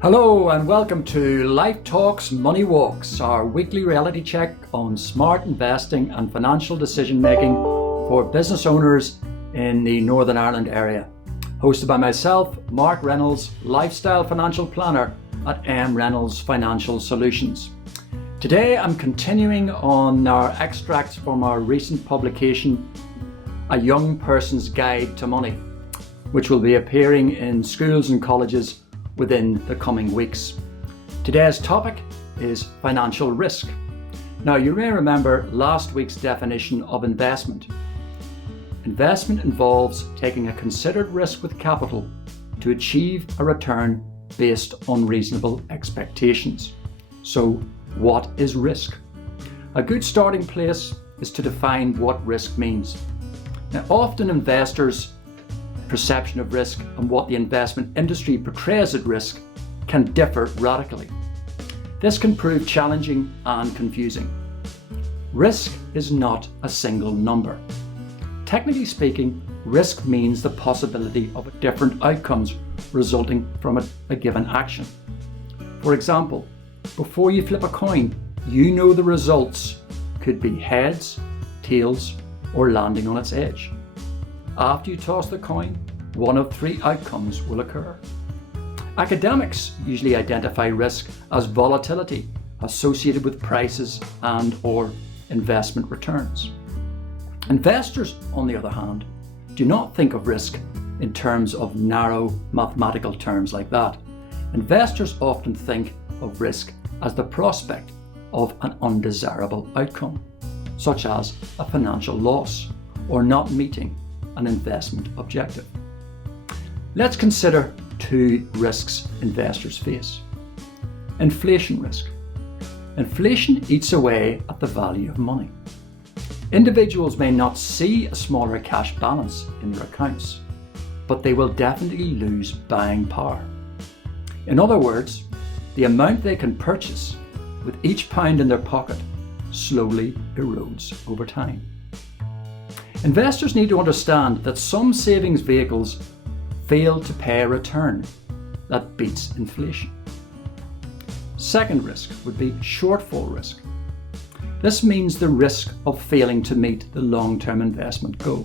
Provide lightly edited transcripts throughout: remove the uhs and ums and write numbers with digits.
Hello and welcome to Life Talks Money Walks, our weekly reality check on smart investing and financial decision making for business owners in the Northern Ireland area. Hosted by myself, Mark Reynolds, lifestyle financial planner at M Reynolds Financial Solutions. Today I'm continuing on our extracts from our recent publication, A Young Person's Guide to Money, which will be appearing in schools and colleges within the coming weeks. Today's topic is financial risk. Now, you may remember last week's definition of investment. Investment involves taking a considered risk with capital to achieve a return based on reasonable expectations. So, what is risk? A good starting place is to define what risk means. Now, often investors' perception of risk and what the investment industry portrays as risk can differ radically. This can prove challenging and confusing. Risk is not a single number. Technically speaking, risk means the possibility of different outcomes resulting from a given action. For example, before you flip a coin, you know the results could be heads, tails, or landing on its edge. After you toss the coin, one of three outcomes will occur. Academics usually identify risk as volatility associated with prices and/or investment returns. Investors, on the other hand, do not think of risk in terms of narrow mathematical terms like that. Investors often think of risk as the prospect of an undesirable outcome, such as a financial loss or not meeting an investment objective. Let's consider two risks investors face. Inflation risk. Inflation eats away at the value of money. Individuals may not see a smaller cash balance in their accounts, but they will definitely lose buying power. In other words, the amount they can purchase with each pound in their pocket slowly erodes over time. Investors need to understand that some savings vehicles fail to pay a return that beats inflation. Second risk would be shortfall risk. This means the risk of failing to meet the long-term investment goal.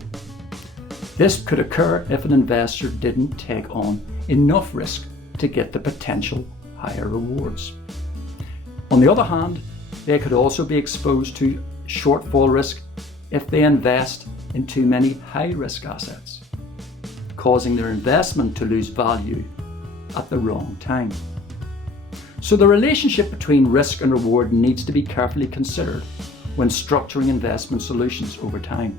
This could occur if an investor didn't take on enough risk to get the potential higher rewards. On the other hand, they could also be exposed to shortfall risk if they invest in too many high-risk assets, causing their investment to lose value at the wrong time. So the relationship between risk and reward needs to be carefully considered when structuring investment solutions over time.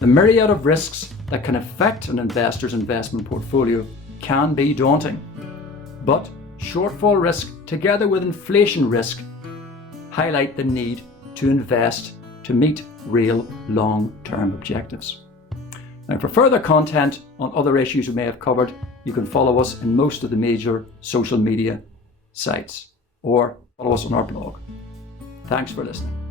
The myriad of risks that can affect an investor's investment portfolio can be daunting, but shortfall risk together with inflation risk highlight the need to invest to meet real long-term objectives. Now, for further content on other issues we may have covered, you can follow us in most of the major social media sites or follow us on our blog. Thanks for listening.